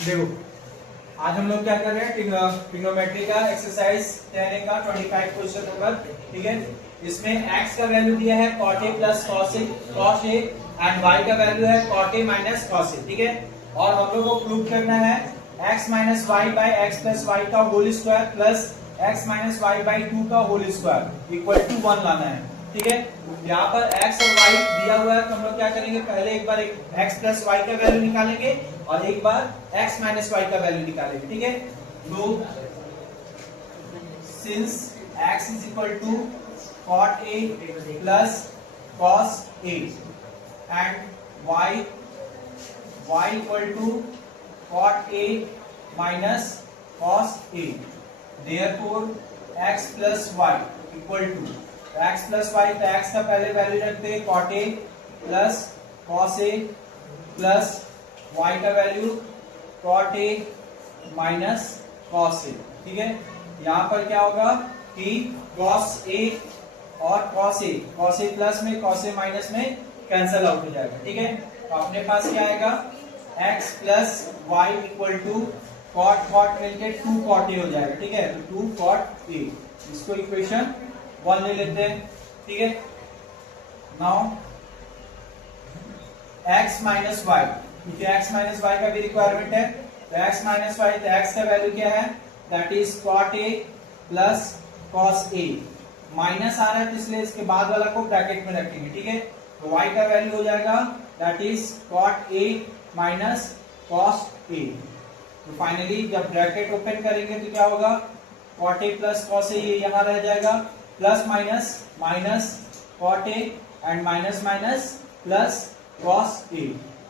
देखो आज हम लोग क्या कर रहे हैं, ट्रिग्नोमेट्री का एक्सरसाइज 10A का 25 क्वेश्चन नंबर। ठीक है, इसमें x का वैल्यू दिया है cot a plus cos a and y का वैल्यू है cot a minus cos a। ठीक है, और हम लोग को प्रूव करना है x minus y by x plus y का whole square plus x minus y by 2 का होल स्क्वायर इक्वल टू 1 लाना है। ठीक है, यहाँ पर x और y दिया हुआ है तो हम लोग क्या करेंगे, पहले एक बार x प्लस वाई का वैल्यू निकालेंगे और एक बार x माइनस वाई का वैल्यू निकालेंगे। ठीक है, तो since x is equal to cot a plus cos a and y equal to cot a minus cos a, therefore x plus y equal to x plus y, तो x का पहले value रखते हैं cot a plus cos a plus y का value cot a minus cos a। ठीक है, यहाँ पर क्या होगा कि cos a और cos a प्लस में cos a माइनस में कैंसल आउट हो जाएगा। ठीक है, तो अपने पास क्या आएगा x plus y equal to cot मिलके 2 cot a हो जाएगा। ठीक है, तो 2 cot a, इसको इक्वेशन 1 ले लेते हैं। ठीक है, नाउ x माइनस वाई, क्योंकि x माइनस वाई का भी रिक्वायरमेंट है, तो x माइनस वाई, तो x का वैल्यू क्या है, that is cot a plus cos a, minus आ रहा है तो इसलिए इसके बाद वाला को ब्रैकेट में रखेंगे। ठीक है, तो y का वैल्यू हो जाएगा that is cot a minus cos a। तो फाइनली जब ब्रैकेट ओपन करेंगे तो क्या होगा, cot a plus cos a, ये यहां रह जाएगा, plus minus minus cot a and minus minus plus cos a।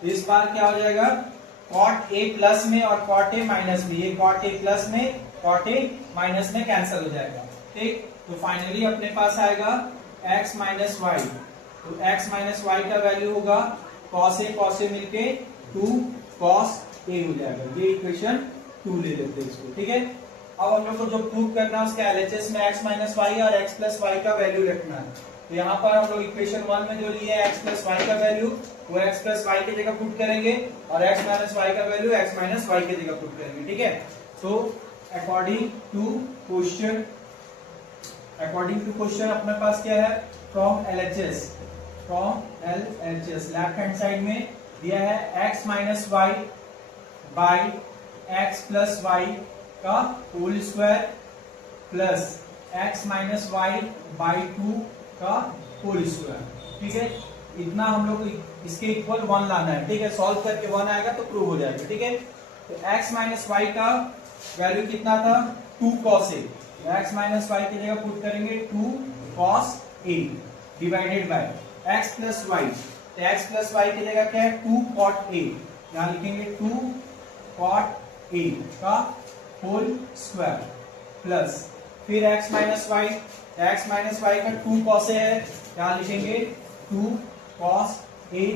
इस बार क्या हो जाएगा, cot a प्लस में और cot a माइनस में, ये cot a प्लस में cot a माइनस में कैंसिल हो जाएगा। ठीक, तो फाइनली अपने पास आएगा x माइनस वाई, तो x माइनस वाई का वैल्यू होगा cos a मिलके 2 cos a हो जाएगा। ये इक्वेशन 2 ले लेते हैं इसको। ठीक है, अब हम लोग को जो प्रूव करना है उसके एलएचएस में x माइनस वाई और x प्लस वाई का वैल्यू रखना है। तो यहाँ पर हम लोग इक्वेशन 1 में जो लिए x प्लस वाई का वैल्यू वो x प्लस वाई की जगह पुट करेंगे और x माइनस वाई का वैल्यू x माइनस वाई की जगह पुट करेंगे। ठीक है, तो अकॉर्डिंग टू क्वेश्चन अपने पास क्या है, from LHS left hand side में दिया है x minus y by x plus y का whole square plus x minus y by 2 का होल स्क्वायर। ठीक है, इतना हम लोग इसके इक्वल 1 लाना है। ठीक है, सॉल्व करके 1 आएगा तो प्रूव हो जाएगा। ठीक है, तो x माइनस वाई का वैल्यू कितना था, 2 cos a, x minus y की जगह पुट करेंगे 2 cos a divided by x plus y, तो x प्लस वाई की जगह क्या है, 2 cot a, यहाँ लिखेंगे 2 cot a का होल स्क्वायर प्लस फिर x minus y, x minus y का 2 cos a है, यहाँ लिखेंगे 2 cos a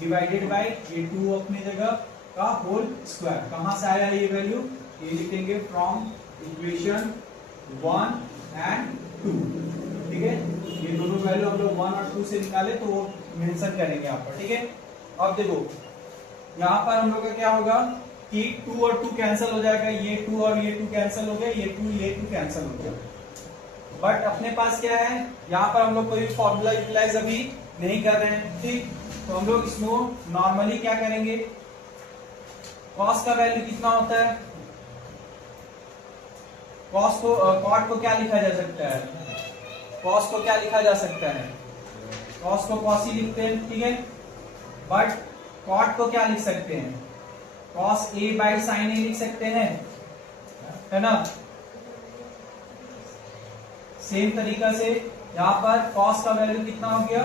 डिवाइडेड बाय ये 2 अपनी जगह का होल स्क्वायर। कहां से आया ये वैल्यू, ये लिखेंगे फ्रॉम इक्वेशन 1 एंड 2। ठीक है, ये दोनों वैल्यू हम लोग 1 और 2 से निकाले तो वो मेंशन करेंगे यहाँ पर। ठीक है, अब देखो यहाँ पर हम लोग का क्या होगा कि 2 और 2 कैंसिल हो जाएगा, ये 2 और ये 2 कैंसिल हो गए, ये 2 कैंसिल हो गया। बट अपने पास क्या है, यहाँ पर हम लोग कोई फॉर्मूला यूटिलाइज अभी नहीं कर रहे हैं। ठीक, तो हम लोग इसमें नॉर्मली क्या करेंगे, कॉस का वैल्यू कितना होता है, कॉस को कॉट को क्या लिखा जा सकता है, कॉस को क्या लिखा जा सकता है, कॉस को कॉस ही लिखते हैं। ठीक है, बट कॉट को क्या लिख सकते हैं, cos a by sine a लिख सकते हैं, है ना। सेम तरीका से यहाँ पर cos का वैल्यू कितना हो गया,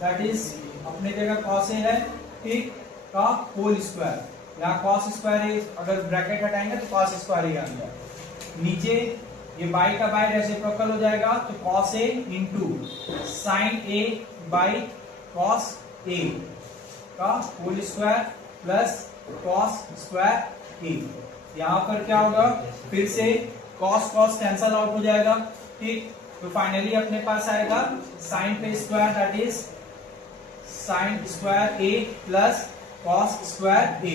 दैट इज अपने जगह cos a है, ठीक, का होल स्क्वायर, यहाँ cos स्क्वायर है, अगर ब्रैकेट हटाएंगे तो cos स्क्वायर ही आएगा। नीचे ये बाई का बाई रेसिप्रोकल हो जाएगा, तो cos a into sine a by cos a का whole square plus cos square a। यहाँ पर क्या होगा, फिर से cos कैंसल आउट हो जाएगा। ठीक, तो फाइनली अपने पास आएगा साइन पे square, that is sine square a plus cos square a।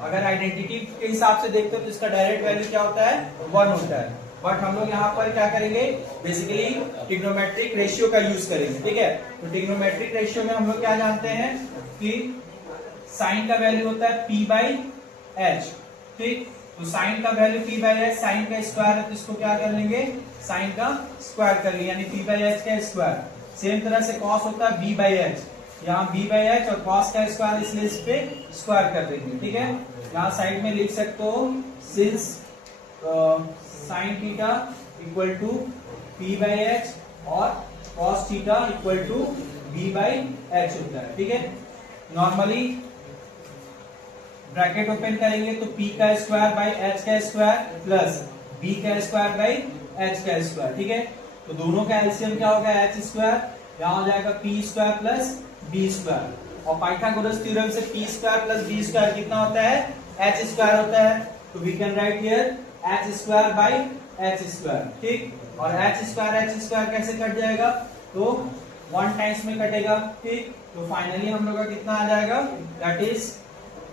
अगर आइडेंटिटी के हिसाब से देखते हो तो इसका डायरेक्ट वैल्यू क्या होता है 1 होता है, बट हम लोग यहाँ पर क्या करेंगे बेसिकली ट्रिग्नोमेट्रिक रेशियो का यूज करेंगे, ठीक है। तो ट्रिग्नोमेट्रिक रेशियो में हम लोग क्या जानते हैं कि साइन का वैल्यू होता है p बाई एच, ठीक। तो साइन का value p by h, sine का स्क्वायर है तो इसको क्या कर लेंगे साइन का स्क्वायर कर लेंगे यानी p बाई एच का स्क्वायर। सेम तरह से कॉस होता है b बाई एच, यहाँ b बाई एच और कॉस का स्क्वायर इसलिए इस पे स्क्वायर कर देंगे, ठीक है। यहाँ साइड में लिख सकते हो since sine theta equal to p by h और cos theta equal to b by h होता है, ठीक है। नॉर्मली ब्रैकेट ओपन करेंगे तो p का स्क्वायर बाई h का स्क्वायर प्लस b का स्क्वायर बाई h का स्क्वायर, ठीक है। तो दोनों का एलसीएम क्या होगा h स्क्वायर, यहाँ हो जाएगा p square plus b square, और पाइथागोरस थ्योरम से p square plus b square कितना होता है h स्क्वायर होता है। तो we can write here h square by h square, ठीक। और h स्क्वायर कैसे कट जाएगा तो 1 टाइम्स में कटेगा, ठीक। तो फाइनली हम लोग का कितना आ जाएगा दैट इज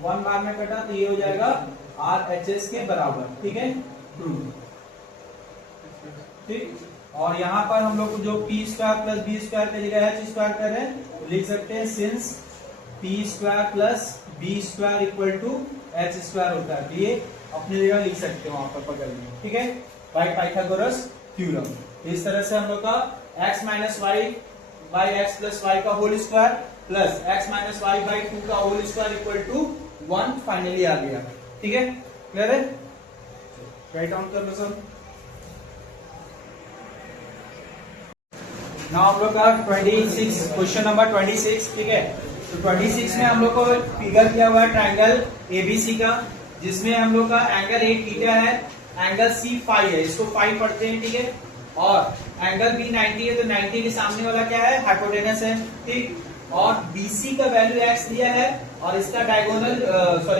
1 बार में कटा तो ये हो जाएगा RHS के बराबर, ठीक है, ठीक। और यहाँ पर हम लोग जो p square plus b square की जगह h स्क्वायर कर रहे हैं तो लिख सकते हैं since p square plus b square equal to h square होता है, ये अपनी जगह लिख सकते हो वहां पर पकड़ में, ठीक है, बाय पाइथागोरस थ्योरम। इस तरह से हम लोग का x minus y by x plus y का whole square plus x minus y by 2 का whole square equal to 1 finally आ गया, ठीक है। क्लियर है, राइट डाउन कर लो सब। नाउ हम लोग का 26 क्वेश्चन नंबर 26, ठीक है। तो 26 में हम लोग को फिगर किया हुआ है ट्राइंगल एबीसी का, जिसमें हम लोग का एंगल ए थीटा है, एंगल सी फाई है, इसको फाई पढ़ते हैं, ठीक है। और एंगल बी 90 है तो 90 के सामने वाला क्या है हाइपोटेनस है, ठीक। और बीसी का वैल्यू एक्स दिया है और इसका डायगोनल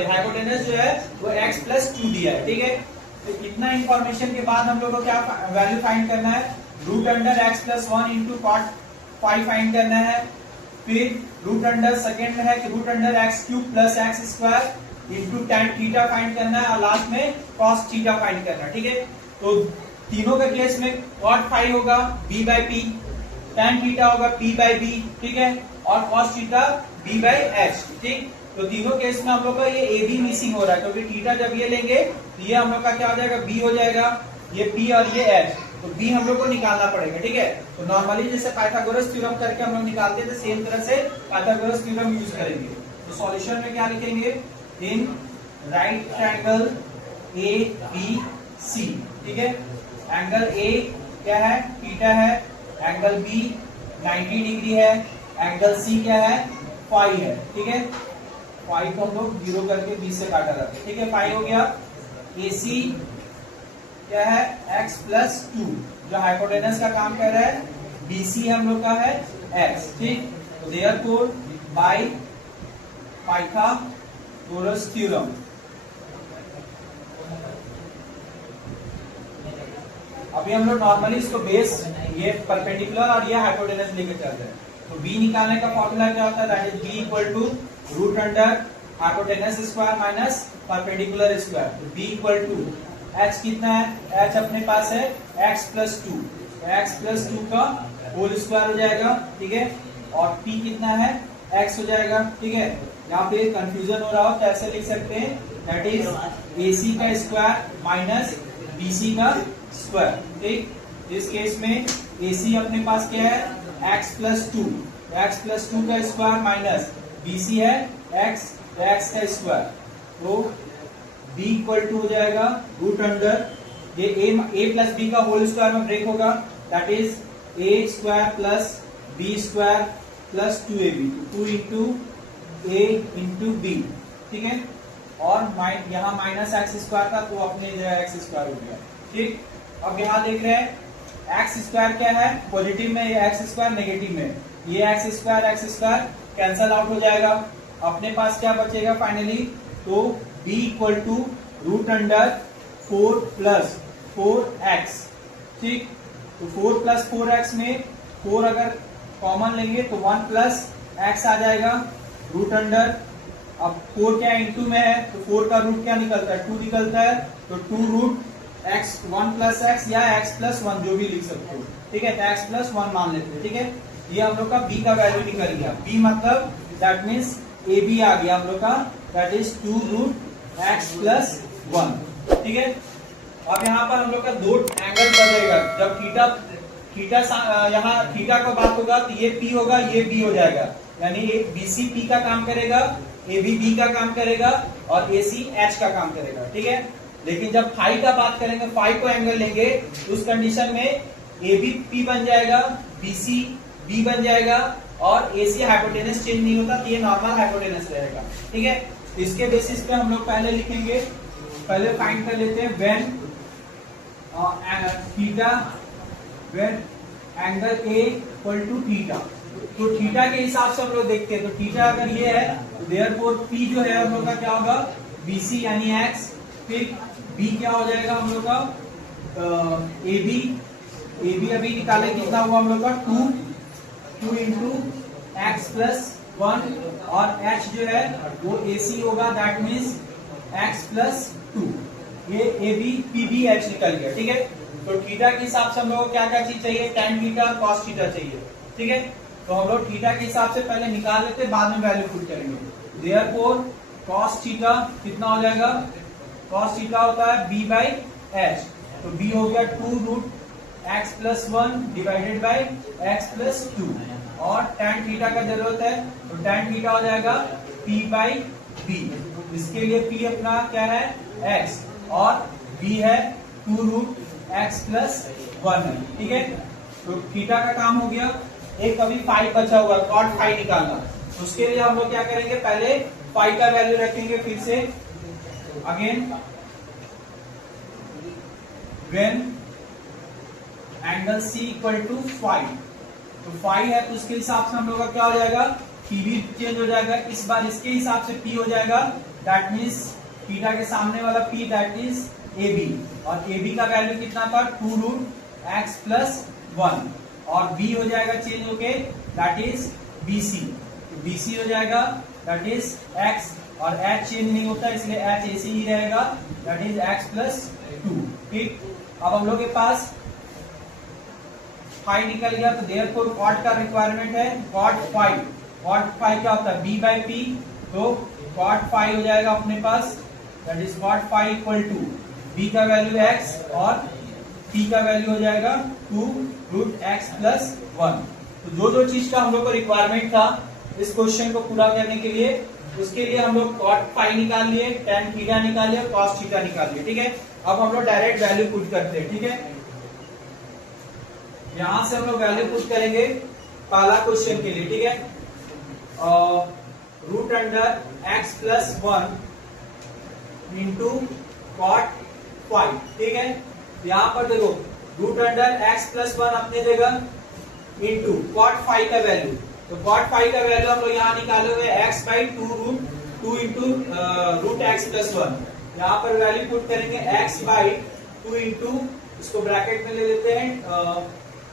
हाइपोटेनस जो है वो एक्स प्लस 2 दिया है, ठीक है। तो इतना इंफॉर्मेशन के बाद हम लोग को क्या वैल्यू फाइंड करना है, root under x plus 1 into cot 5 find करना है। फिर रूट अंडर सेकेंड में है कि root under x cube plus x square into tan theta find करना है और लास्ट में cos थीटा फाइंड करना है, ठीक है। तो तीनों के केस में cot फाई होगा b by P, tan theta होगा p बाई बी, ठीक है, और cos theta b by H, ठीक। तो तीनों केस में हम लोग का ये a b मिसिंग हो रहा है क्योंकि थीटा जब ये लेंगे तो ये हम लोग का क्या हो जाएगा b हो जाएगा, ये p और ये h, तो b हम लोग को निकालना पड़ेगा, ठीक है। तो नॉर्मली जैसे पाइथागोरस थ्योरम करके हम लोग निकालते थे सेम तरह से पाइथागोरस थ्योरम यूज करेंगे। तो सॉल्यूशन में क्या लिखेंगे, in right triangle A B C, ठीक है। एंगल ए क्या है थीटा है, एंगल बी 90 डिग्री है, एंगल सी क्या है फाई है, ठीक है। फाई को हम लोग 0 करके 20 से काटा जाता है, ठीक है। फाई हो गया। ए सी क्या है x प्लस 2 जो हाइपोटेनस का काम कर रहा है, BC हम लोग का है x, ठीक। तो देयरफॉर बाय पाइथागोरस थ्योरम अभी हम लोग नॉर्मली इसको बेस ये परपेंडिकुलर और ये हाइपोटेनस लेके चल रहे हैं। तो b निकालने का फॉर्मूला क्या होता है, that is b equal to root under hypotenuse square minus perpendicular square. तो b इक्वल टू h कितना है, h अपने पास है x प्लस 2, x प्लस 2 का होल स्क्वायर हो जाएगा, ठीक है। और p कितना है x हो जाएगा, ठीक है। यहाँ पे कंफ्यूजन हो रहा हो तो ऐसे लिख सकते हैं, दैट इज ac का स्क्वायर माइनस bc का स्क्वायर, ठीक। इस केस में ac अपने पास क्या है x प्लस 2, x प्लस 2 का स्क्वायर माइनस bc है x, x का स्क्वायर, तो b इक्वल टू हो जाएगा रूट अंडर ये a प्लस बी का होल स्क्वायर में ब्रेक होगा, that is a square plus b square plus 2ab, 2 into a into b, ठीक है। और यहाँ माइनस एक्स स्क्वायर था तो अपने जगह एक्स स्क्वायर हो गया, ठीक। अब यहाँ देख रहे हैं एक्स स्क्वायर क्या है पॉजिटिव में, ये एक्स स्क्वायर नेगेटिव में, ये एक्स स्क्वायर कैंसल आउट हो जाएगा। अपने पास क्या बचेगा फाइनली, तो b equal to root under 4 plus 4x, ठीक। तो 4 प्लस 4x में 4 अगर कॉमन लेंगे तो 1 प्लस x आ जाएगा, रूट अंडर अब 4 क्या इंटू में है, तो 4 का रूट क्या निकलता है, 2 निकलता है, तो 2 रूट एक्स 1 प्लस एक्स या एक्स प्लस 1 जो भी लिख सकते हो, ठीक है, तो एक्स प्लस 1 मान लेते हैं, ठीक है। ये हम लोग का बी का वैल्यू निकल गया, बी मतलब दैट मीन्स ए बी आ गया हम लोग का, that is 2 root x plus 1, ठीक है। अब यहाँ पर हम लोग का दो एंगल बदलेगा, जब थीटा यहाँ थीटा का बात होगा तो ये पी होगा, ये बी हो जाएगा, यानी एक बीसी पी का काम करेगा, ए बी का काम करेगा और ए सी एच का काम करेगा, ठीक है। लेकिन जब फाई का बात करेंगे, फाई को एंगल लेंगे, उस कंडीशन में ए बी पी बन जाएगा, बी सी बी बन जाएगा और ए सी हाइपोटेनस चेंज नहीं होता, तो ये नॉर्मल हाइपोटेनस रहेगा, ठीक है। इसके बेसिस पे हम लोग पहले लिखेंगे, पहले फाइंड कर लेते हैं when theta, when angle A equal to theta, तो थीटा के हिसाब से हम लोग देखते हैं, तो थीटा अगर ये है तो देयरफॉर पी जो है हम लोग का क्या होगा, बीसी यानी एक्स, फिर बी क्या हो जाएगा हम लोग का ए बी अभी निकाले, कितना हुआ हम लोग का 2 इंटू एक्स प्लस 1 और एच जो है वो ए सी होगा, दैट मीन्स एक्स प्लस 2, ये A B P B H निकल गया, ठीक है। तो थीटा के हिसाब से हम लोग को क्या क्या चीज चाहिए, tan थीटा cos थीटा चाहिए, ठीक है। तो हम लोग थीटा के हिसाब से पहले निकाल लेते हैं, बाद में वैल्यू पुट करेंगे। देयरफॉर cos थीटा कितना हो जाएगा, cos थीटा होता है b बाई एच, तो b हो गया 2 root x plus 1 divided by x plus 2, और tan थीटा का जरूरत है, तो tan थीटा हो जाएगा p बाई b, इसके लिए p अपना क्या है x और b है 2 रूट एक्स प्लस 1 है, ठीक है। तो थीटा का काम हो गया, एक अभी फाई बचा हुआ कॉट फाई निकालना, उसके लिए हम लोग क्या करेंगे, पहले फाई का वैल्यू रखेंगे, फिर से again when angle C equal to phi, तो फाई है तो उसके हिसाब से हम लोग का क्या हो जाएगा, पी भी चेंज हो जाएगा, इस बार इसके हिसाब से पी हो जाएगा, दैट मीन्स थीटा के सामने वाला P that is A B, और ए बी का वैल्यू कितना था 2 रूट एक्स प्लस 1, और b हो जाएगा चेंज होके दैट इज bc, तो bc हो जाएगा दैट इज x, और h चेंज नहीं होता इसलिए h ऐसे ही रहेगा, दैट इज x प्लस 2, ठीक। अब हम लोग के पास फाई निकल गया, तो देयरफॉर कॉट का रिक्वायरमेंट है, कॉट फाई क्या होता है b बाई पी, तो कॉट फाई हो जाएगा अपने पास, that is cot phi equal to b का वैल्यू x और p का वैल्यू हो जाएगा 2 रूट एक्स प्लस 1। तो जो चीज का हम लोग को रिक्वायरमेंट था इस क्वेश्चन को पूरा करने के लिए, उसके लिए हम लोग कॉट फाई निकाल लिए, tan थीटा निकाल लिया, cos थीटा निकाल लिया, ठीक है। अब हम लोग डायरेक्ट वैल्यू पुट करते हैं, ठीक है। यहां से हम लोग वैल्यू पुट करेंगे पहला क्वेश्चन के लिए, ठीक है, root under x plus 1 into cot phi, ठीक है। यहाँ पर देखो रूट अंडर एक्स प्लस 1 अपने जगह इंटू कॉट फाई का वैल्यू, तो कॉट फाई का वैल्यू हम लोग यहाँ निकाले हुए x by 2 root 2 into root x plus 1, यहाँ पर वैल्यू पुट करेंगे एक्स बाई 2 इंटू, इसको ब्रैकेट में ले लेते हैं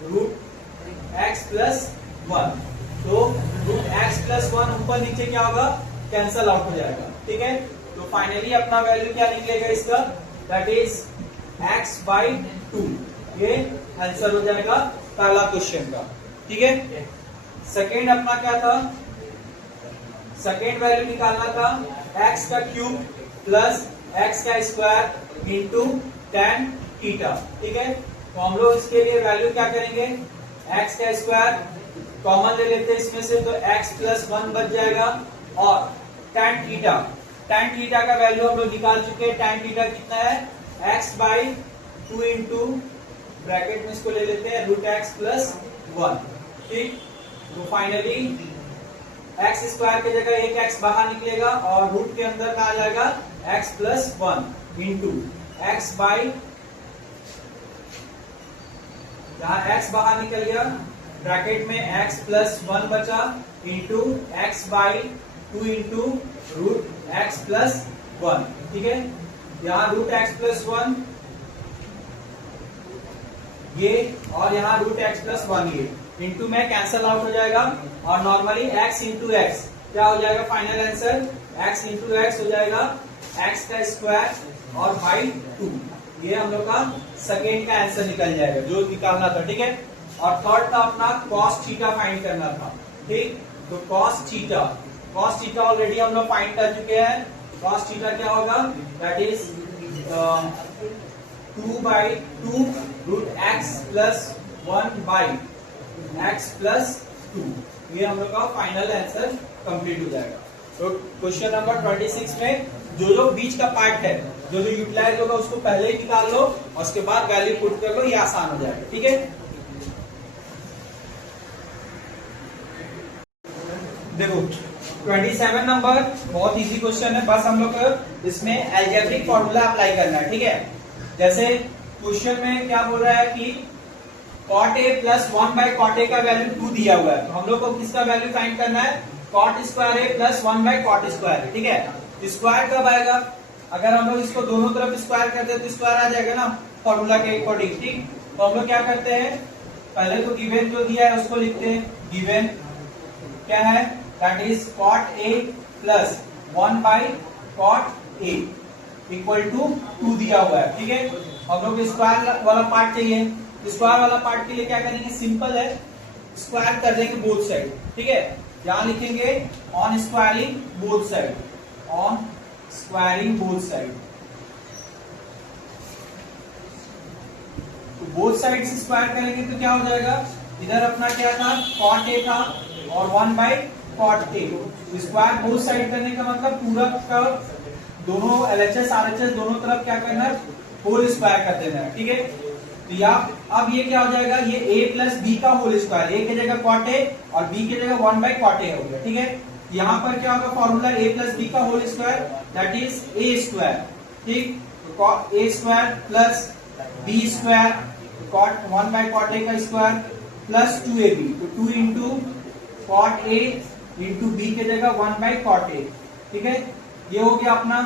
रूट एक्स प्लस 1, तो रूट एक्स प्लस 1 ऊपर नीचे क्या होगा, कैंसल आउट हो जाएगा, ठीक है। तो फाइनली अपना वैल्यू क्या निकलेगा इसका, दैट इज x बाई 2, ये आंसर हो जाएगा पहला क्वेश्चन का, ठीक है। सेकेंड अपना क्या था, सेकेंड वैल्यू निकालना था x का क्यूब प्लस x का स्क्वायर इंटू tan थीटा, ठीक है। तो हम लोग इसके लिए वैल्यू क्या करेंगे, x का स्क्वायर कॉमन ले लेते हैं इसमें से, तो x प्लस 1 बच जाएगा, और tan थीटा का वैल्यू हम लोग निकाल चुके हैं, tan थीटा कितना है x बाई 2 इंटू ब्रैकेट में इसको ले लेते हैं रूट एक्स प्लस 1, ठीक। तो फाइनली एक्स स्क्वायर की जगह एक एक्स बाहर निकलेगा और रूट के अंदर कहा जाएगा x plus 1 into x by, जहां एक्स बाहर निकल गया ब्रैकेट में एक्स प्लस 1 बचा into x by 2 into root x plus 1, ठीक है। यहाँ रूट एक्स प्लस 1 ये, और यहाँ रूट एक्स प्लस 1 ये, इंटू में कैंसल आउट हो जाएगा, और नॉर्मली x इंटू एक्स क्या हो जाएगा final answer, x into x हो जाएगा x का स्क्वायर और बाई 2। ये हम लोग का सेकेंड का आंसर निकल जाएगा जो निकालना था, ठीक है। और थर्ड था अपना cos थीटा फाइंड करना था, ठीक। तो cos थीटा ऑलरेडी हम लोग फाइंड कर चुके हैं। cos थीटा क्या होगा, that is 2/2 root x plus 1/x plus 2। ये हम लोग का फाइनल आंसर कंप्लीट हो जाएगा। तो क्वेश्चन नंबर 26 में जो बीच का पार्ट है, जो यूटिलाइज होगा उसको पहले ही निकाल लो और उसके बाद वैल्यू पुट कर लो, ये आसान हो जाएगा, ठीक है। देखो 27 नंबर बहुत इजी क्वेश्चन है, बस हम लोग इसमें अलजेब्रिक फॉर्मूला अप्लाई करना है, ठीक है। जैसे क्वेश्चन में क्या बोल रहा है कि cot a plus 1/cot a का वैल्यू 2 दिया हुआ है, तो हम लोग को किसका वैल्यू फाइंड करना है, cot square a plus 1/cot square a, ठीक है। स्क्वायर कब आएगा, अगर हम लोग इसको दोनों तरफ स्क्वायर करते हैं तो स्क्वायर आ जाएगा ना फॉर्मूला के अकॉर्डिंग, ठीक। तो हम लोग क्या करते हैं, पहले तो गिवन जो दिया है उसको लिखते हैं। गिवन क्या है, that is cot a plus 1/cot a equal to 2 दिया हुआ है, ठीक है। हम लोग स्क्वायर वाला पार्ट चाहिए, स्क्वायर वाला पार्ट के लिए क्या करेंगे, सिंपल है, स्क्वायर कर देंगे बोथ साइड, ठीक है। यहां लिखेंगे on squaring both side, on squaring both side. तो बोथ साइड से स्क्वायर करेंगे तो क्या हो जाएगा, इधर अपना क्या था, cot a था और 1/cot a। Square both side करने का मतलब पूरा का दोनों LHS RHS दोनों तरफ क्या करना है, होल स्क्वायर कर देना है, ठीक है। तो या अब ये क्या हो जाएगा, ये a प्लस बी का होल स्क्वायर, a की जगह cot a और b की जगह 1/cot a हो गया, ठीक है। यहाँ पर क्या होगा, फॉर्मूला a प्लस बी का whole square that is a square, ठीक। तो a square plus b square cot 1/cot a का स्क्वायर प्लस 2ab, तो 2 into cot a into b की जगह 1/cot a, ठीक है। ये हो गया अपना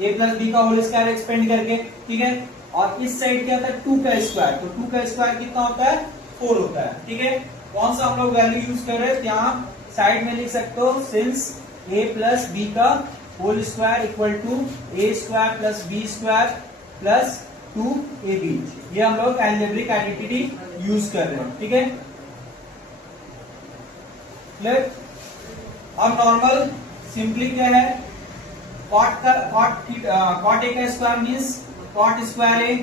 a प्लस बी का होल स्क्वायर एक्सपेंड करके, ठीक है। और इस साइड क्या था, 2 का स्क्वायर, तो 2 का स्क्वायर कितना होता है, 4 होता है, ठीक है। कौन सा हम लोग वैल्यू यूज कर रहे हैं, यहाँ साइड में लिख सकते हो, सिंस a प्लस बी का whole square equal to a square plus b square plus 2ab। ये हम लोग अलजेब्रिक आइडेंटिटी यूज कर रहे हैं, ठीक है। क्लियर। अब नॉर्मल सिंपली क्या है, cot a का square means cot square a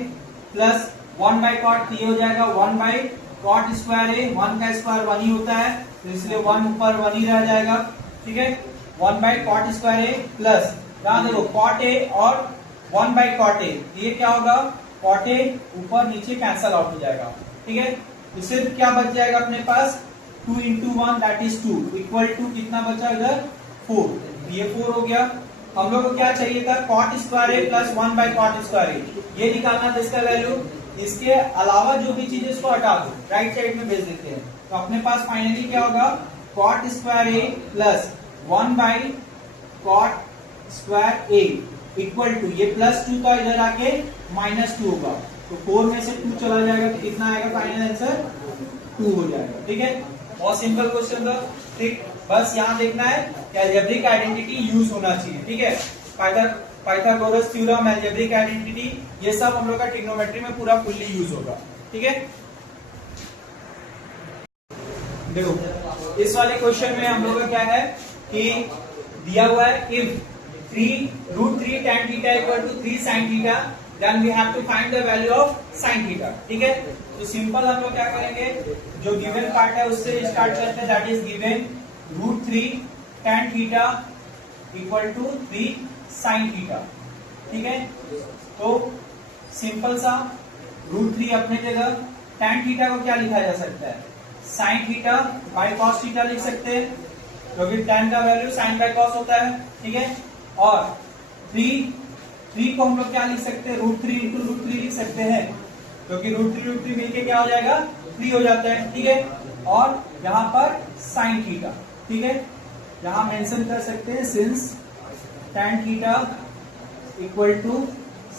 plus 1/cot, ये हो जाएगा 1/cot स्क्वायर a, 1 का स्क्वायर 1 ही होता है तो इसलिए 1 ऊपर 1 ही रह जाएगा, ठीक है। 1/cot स्क्वायर a प्लस यहां देखो cot a और 1/cot a, ये क्या होगा, cot a ऊपर नीचे कैंसल आउट हो जाएगा, ठीक है। तो सिर्फ क्या बच जाएगा अपने पास, 2 into 1 that is 2 equal to कितना बचा इधर, 4, ये 4 हो गया। हम लोग को क्या चाहिए था, cot square a plus 1/cot square a, ये निकालना था इसका वैल्यू। इसके अलावा जो भी चीज इसको हटा दो, राइट साइड में भेज देते हैं, तो अपने पास फाइनली क्या होगा, cot square a plus 1/cot square a equal to, ये प्लस 2 का इधर आके -2 होगा, तो 4 में से 2 चला जाएगा तो कितना आएगा, फाइनल आंसर 2 हो जाएगा, ठीक है। बहुत सिंपल क्वेश्चन था, ठीक। बस यहाँ देखना है कि अलजेब्रिक आइडेंटिटी यूज होना चाहिए, ठीक है। पाइथागोरस थ्योरम, अलजेब्रिक आइडेंटिटी, ये सब हम लोग का ट्रिग्नोमेट्री में पूरा फुल्ली यूज होगा, ठीक है। देखो इस वाले क्वेश्चन में हम लोग का क्या है कि दिया हुआ है, if 3√3 tan theta equal to 3 sin theta, then we have to find the value of sin theta, ठीक है। तो सिंपल हम लोग क्या करेंगे, जो गिवन पार्ट है उससे स्टार्ट करते हैं, that is given √3 tan theta equal to 3 sin theta, ठीक है। तो सिंपल सा √3 अपने जगह, tan थीटा को क्या लिखा जा सकता है, sin theta by cos theta लिख सकते हैं, क्योंकि tan का वैल्यू sin बाय cos होता है, ठीक है। और 3 को हम लोग क्या लिख सकते हैं, √3 इंटू √3 लिख सकते हैं, क्योंकि √3 मिलके क्या हो जाएगा, 3 हो जाता है, ठीक है। और यहाँ पर sin थीटा, ठीक है, यहां मेंशन कर सकते हैं since tan theta equal to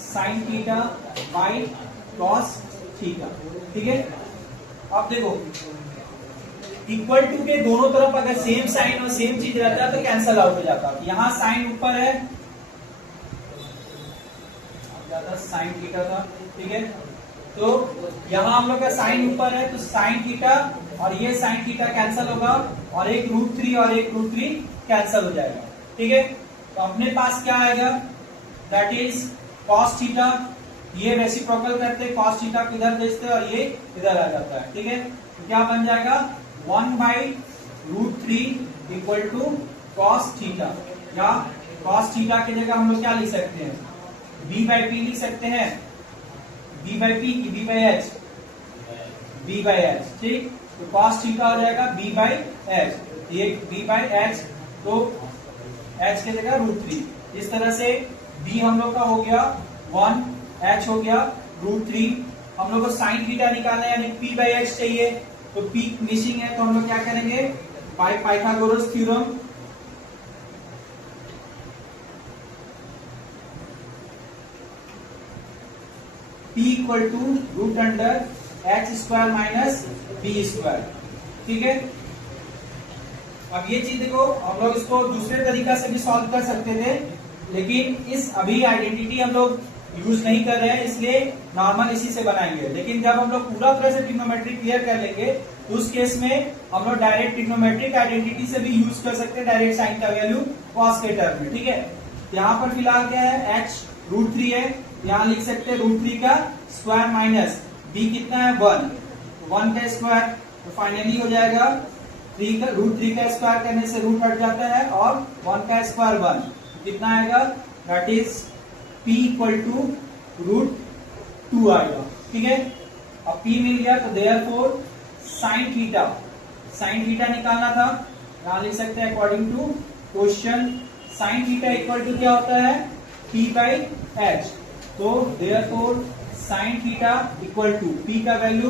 sin theta by cos theta, ठीक है। अब देखो इक्वल टू के दोनों तरफ अगर सेम साइन और सेम चीज रहता है तो कैंसल आउट हो जाता है। यहां साइन ऊपर है, साइन थीटा था, ठीक है। तो यहां हम लोग का साइन ऊपर है तो साइन थीटा और ये साइन थीटा कैंसल होगा और एक √3 और एक √3 कैंसल हो जाएगा, ठीक है। तो अपने पास क्या आएगा, दैट इज कॉस थीटा, ये रेसिप्रोकल करते हैं, कॉस थीटा को इधर भेजते हैं और ये इधर आ जाता है, ठीक है। तो क्या बन जाएगा 1/√3 इक्वल टू कॉस थीटा, या कॉस थीटा की जगह हम लोग क्या लिख सकते हैं, b/p लिख सकते हैं, b/p की b/h, b/h, ठीक। तो कॉस थीटा हो जाएगा b/h, ये b/h, तो h की जगह √3। इस तरह से b हम लोग का हो गया 1, h हो गया √3। हम लोग को साइन थीटा निकालना है यानी p/h चाहिए, तो p मिसिंग है तो हम लोग क्या करेंगे, Pythagoras theorem, p equal to √h² - b², ठीक है। अब ये चीज देखो, हम लोग इसको दूसरे तरीका से भी सॉल्व कर सकते थे, लेकिन इस अभी आइडेंटिटी हम लोग यूज नहीं कर रहे हैं, इसलिए नॉर्मल इसी से बनाएंगे। लेकिन जब हम लोग पूरा तरह से ट्रिग्नोमेट्री क्लियर कर लेंगे तो उस केस में हम लोग डायरेक्ट ट्रिग्नोमेट्रिक आइडेंटिटी से भी यूज कर सकते हैं, डायरेक्ट साइन का वैल्यू कॉस के टर्म में, ठीक है। यहाँ पर फिलहाल क्या है, h √3 है, यहाँ लिख सकते हैं √3 का स्क्वायर माइनस b कितना है 1 का स्क्वायर, तो फाइनली हो जाएगा √3 का स्क्वायर करने से रूट हट जाता है और 1 का स्क्वायर 1, कितना आएगा, that is p equal to √2 आएगा, ठीक है। अब p मिल गया तो देयरफॉर साइन थीटा निकालना था, यहां लिख सकते हैं according to question sine theta equal to क्या होता है p/h, तो therefore sine theta equal to p का वैल्यू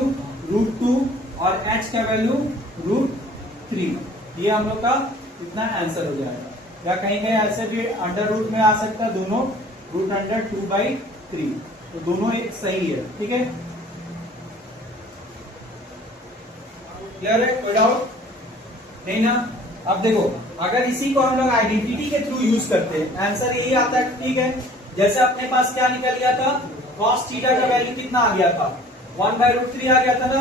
√2 और h का वैल्यू √3, ये हम लोग का इतना आंसर हो जाएगा। या कहीं कहीं ऐसे भी अंडर रूट में आ सकता है, दोनों √2/3, तो दोनों एक सही है, ठीक है। क्लियर है, कोई डाउट नहीं ना। अब देखो, अगर इसी को हम लोग आइडेंटिटी के थ्रू यूज करते हैं, आंसर यही आता है, ठीक है। जैसे अपने पास क्या निकल गया था, कॉस थीटा का वैल्यू कितना आ गया था, 1/√3 आ गया था ना।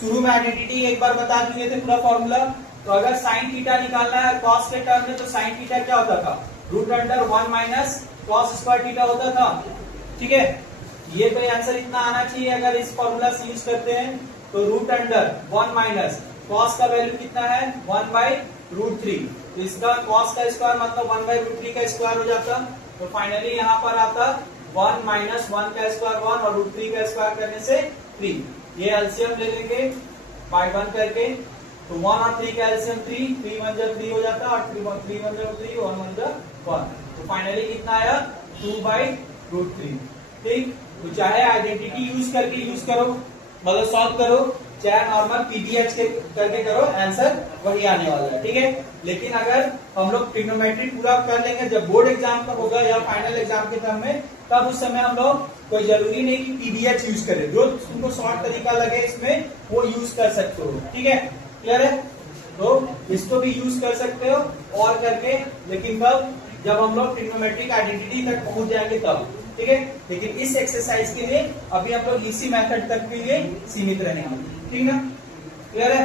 शुरू में आइडेंटिटी एक बार बता दिए थे पूरा फॉर्मूला। तो अगर साइन थीटा निकालना है कॉस के टर्म में, तो साइन थीटा क्या होता था, √1 - cos स्क्वायर थीटा होता था, ठीक है। ये तो आंसर इतना आना चाहिए अगर इस फॉर्मूला से यूज करते हैं। तो √1 - cos का वैल्यू कितना है 1/√3, तो इसका cos का स्क्वायर मतलब 1/√3 का स्क्वायर हो जाता। तो फाइनली यहाँ पर आता 1 - 1 का स्क्वायर 1 और √3 का स्क्वायर करने से 3, ये एलसीएम ले लेंगे बाय 1 करके, तो 1 और 3 का एलसीएम 3 1 जा 3 हो जाता और 3 1 जा 3 1 1 जा 1, तो फाइनली कितना आया 2/√3, ठीक। तो चाहे आइडेंटिटी यूज करके यूज करो, मतलब सॉल्व करो, चाहे नॉर्मल पीबीएच के करके करो, आंसर वही आने वाला है, ठीक है। लेकिन अगर हम लोग ट्रिग्नोमेट्री पूरा कर लेंगे जब बोर्ड एग्जाम का होगा या फाइनल एग्जाम के टर्म में, तब उस समय हम लोग कोई जरूरी नहीं कि पीबीएच यूज करें, जो तुमको शॉर्ट तरीका लगे इसमें वो यूज कर सकते हो, ठीक है। क्लियर है, तो इसको भी यूज कर सकते हो और करके, लेकिन कब, जब हम लोग ट्रिग्नोमेट्रिक आइडेंटिटी तक पहुंच जाएंगे तब, ठीक है। लेकिन इस एक्सरसाइज के लिए अभी हम लोग इसी मेथड तक के लिए सीमित रहेंगे, ठीक ना। क्लियर है,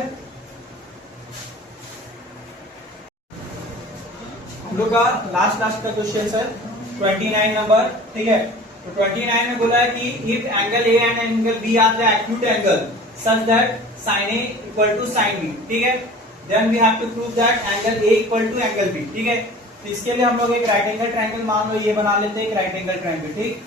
हम लोग का लास्ट का क्वेश्चन सर 29 नंबर, ठीक है। तो 29 में बोला है कि if angle A and angle B are the acute angle such that sine A equal to sine B, ठीक है, then we have to prove that angle A equal to angle B, ठीक है। तो इसके लिए हम लोग एक राइट एंगल ट्रायंगल मान लो ये बना लेते हैं, एक राइट एंगल ट्रायंगल, ठीक।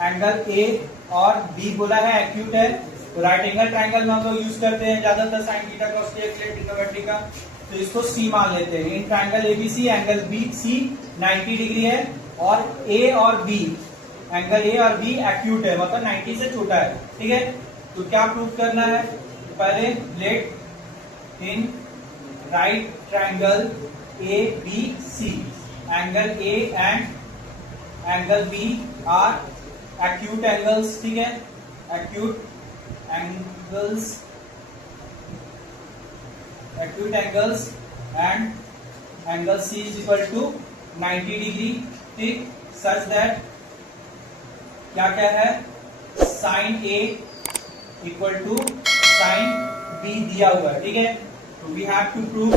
एंगल ए और बी बोला है एक्यूट है, तो राइट एंगल ट्रायंगल में हम लोग यूज करते हैं ज्यादातर sine theta cos theta trigonometry का। तो इसको सी मान लेते हैं। In triangle ABC angle B C 90 degree है और ए और बी, एंगल ए और बी एक्यूट है, मतलब 90 से छोटा है, ठीक है। तो क्या प्रूव करना है, पहले let in right triangle A B C angle A and angle B are acute angles, ठीक है, acute angles acute angles and angle C is equal to 90 degree, ठीक, such that क्या क्या है, sin A equal to sin B दिया हुआ है, ठीक है। तो we have to prove,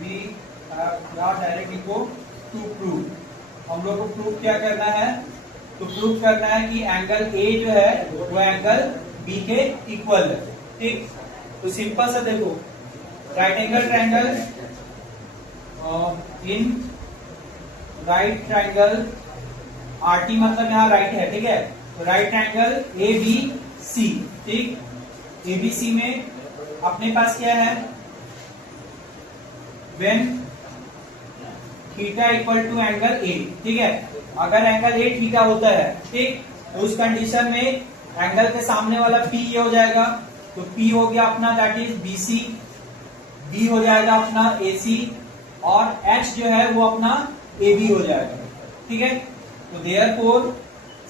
we have directly को टू प्रूव, हम लोग को प्रूव क्या करना है, तो प्रूव करना है कि एंगल A जो है वो एंगल B के इक्वल है, ठीक। तो सिंपल सा देखो, right angle triangle in right triangle RT मतलब यहाँ राइट है, ठीक है। तो राइट ट्रायंगल ABC, ठीक, ABC में अपने पास क्या है, when theta equal to angle A, ठीक है। अगर एंगल A थीटा होता है, ठीक, तो उस कंडीशन में एंगल के सामने वाला P ये हो जाएगा, तो P हो गया अपना दैट इज BC, B हो जाएगा अपना AC, और H जो है वो अपना AB हो जाएगा, ठीक है। तो देयरफॉर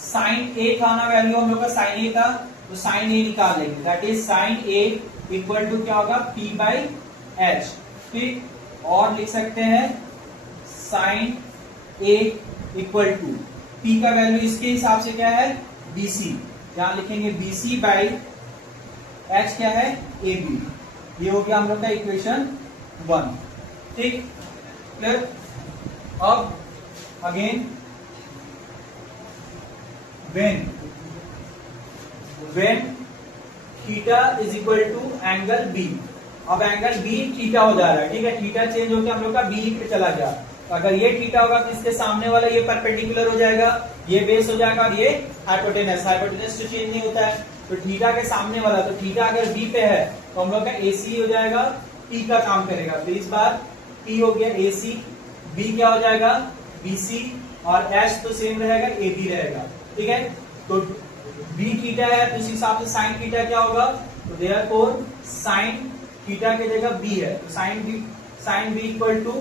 साइन A था ना वैल्यू हम लोग का, साइन A था, तो साइन A निकाल लेंगे, that is sine A equal to क्या होगा, P बाई H, ठीक। और लिख सकते हैं sine A equal to P का वैल्यू इसके हिसाब से क्या है, BC, यहां लिखेंगे BC बाई H क्या है, AB। ये हो गया हम लोग का इक्वेशन 1, ठीक, क्लियर। अब again when theta is equal to angle B, अब एंगल B थीटा हो जा रहा है, ठीक है, थीटा चेंज होकर हम लोग का B पे चला गया। अगर ये थीटा होगा तो इसके सामने वाला ये परपेंडिकुलर हो जाएगा, ये बेस हो जाएगा, और ये हाइपोटेनस, हाइपोटेनस तो चेंज नहीं होता है, तो थीटा के सामने वाला, तो थीटा अगर B पे है तो हम लोग का AC हो जाएगा, P का काम करेगा, तो इस बार P हो गया AC, B क्या हो जाएगा, BC, और H तो सेम रहेगा, AB रहेगा, ठीक है। तो B थीटा है तो इस हिसाब से साइन थीटा क्या होगा, तो देयरफॉर साइन थीटा की जगह B है, तो sine B equal to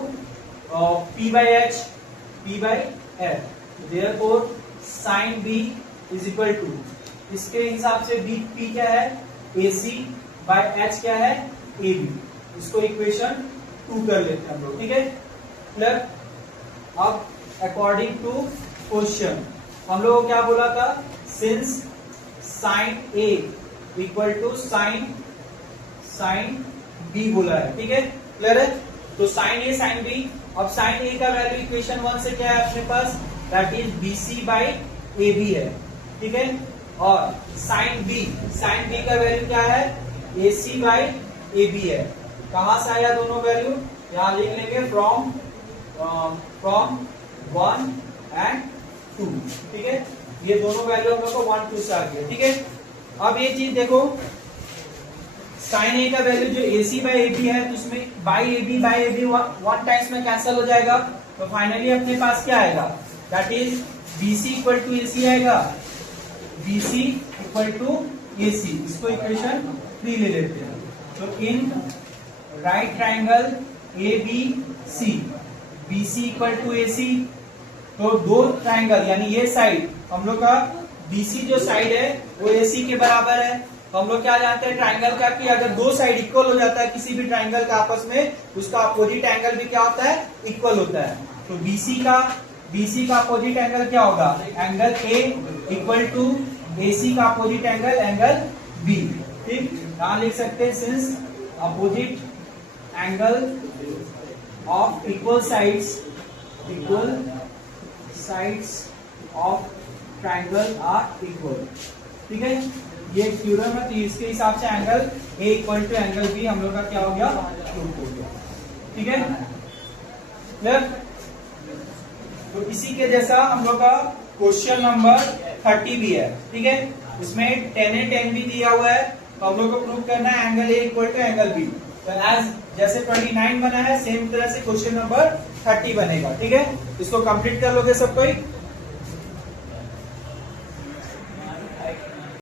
P by H, P by F, therefore sine B is equal to, इसके हिसाब से P क्या है, AC बाई H क्या है, AB, इसको इक्वेशन 2 कर लेते हैं हम लोग, ठीक है, क्लियर। अब अकॉर्डिंग टू क्वेश्चन हम लोग को क्या बोला था, since sine A equal to sine B बोला है, ठीक है, क्लियर है। तो साइन A साइन B, अब साइन A का वैल्यू इक्वेशन 1 से क्या है अपने पास, that is BC by AB है, ठीक है। और साइन B का वैल्यू क्या है, AC बाई AB है। कहां से आया दोनों वैल्यू, यहां लिख लेंगे फ्रॉम 1 एंड 2, ठीक है। ये दोनों वैल्यू हम लोग को 1 2 से आ गया, ठीक है। अब ये चीज देखो, साइन A का वैल्यू जो AC बाई AB है, तो उसमें बाई AB 1 टाइम्स में कैंसिल हो जाएगा, तो फाइनली अपने पास क्या आएगा, that is BC equal to AC आएगा, BC इक्वल टू AC, इसको इक्वेशन 3 ले लेते हैं। तो in right triangle ABC, BC equal to AC, तो दो ट्रायंगल यानी ये साइड हम लोग का BC जो साइड है वो AC के बराबर है। तो हम लोग क्या जानते हैं ट्रायंगल का, कि अगर दो साइड इक्वल हो जाता है किसी भी ट्रायंगल का आपस में, उसका अपोजिट एंगल भी क्या होता है, इक्वल होता है। तो BC का अपोजिट एंगल क्या होगा, angle A equal to AC का अपोजिट एंगल B, ठीक। यहां लिख सकते हैं since opposite angle of equal sides of triangle are equal, ठीक है। ये थ्योरम है, तो इसके हिसाब से angle A equal to angle B हम लोग का क्या हो गया, प्रूफ हो गया, ठीक है, क्लियर। तो इसी के जैसा हम लोग का क्वेश्चन नंबर 30 भी है, ठीक है। इसमें 10 10 भी दिया हुआ है, तो हम लोग को प्रूव करना है angle A equal to angle B। तो एज जैसे 29 बना है, सेम तरह से क्वेश्चन नंबर 30 बनेगा, ठीक है। इसको कंप्लीट कर लोगे सब कोई।